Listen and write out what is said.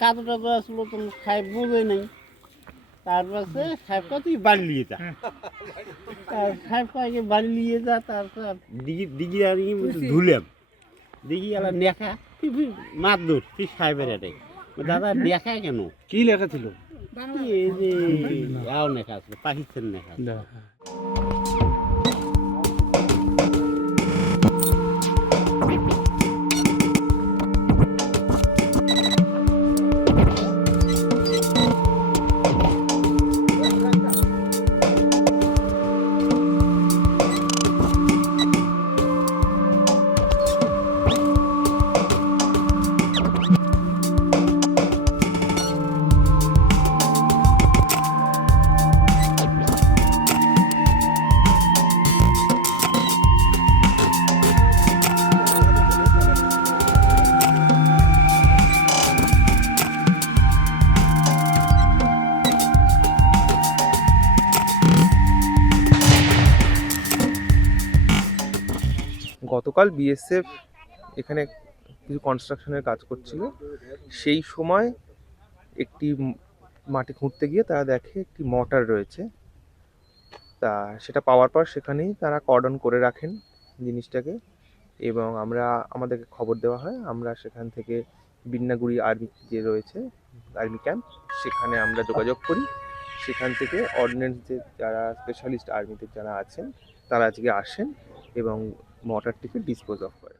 কাদু টাদু আসলো তো সাহেব বোঝে নাই। তারপরে সাহেব তুই বাড়ি নিয়ে যা তার সাহেব কাকে বাড়ি নিয়ে যা। তারপর দিঘি দিঘি আর ধুলাম। দিঘি এলা নেখা তুই মাছ ধর তুই সাহেবের এটাই দাদা নেখা কেন? কি লেখা ছিল? এই যে আও নেখা আছে পাকিস্তান নেখা গতকাল বিএসএফ এখানে কিছু কনস্ট্রাকশনের কাজ করছিল। সেই সময় একটি মাটি খুঁড়তে গিয়ে তারা দেখে একটি মর্টার রয়েছে। তা সেটা পাওয়ার পর সেখানেই তারা কর্ডন করে রাখেন জিনিসটাকে এবং আমরা, আমাদেরকে খবর দেওয়া হয়, আমরা সেখান থেকে বিন্নাগুড়ি আর্মি যে রয়েছে, আর্মি ক্যাম্প, সেখানে আমরা যোগাযোগ করি। সেখান থেকে অর্ডিন্যান্স যে যারা স্পেশালিস্ট আর্মিতে যারা আছেন, তারা আজকে আসেন এবং মর্টারটিকে ডিসপোজ অফ করে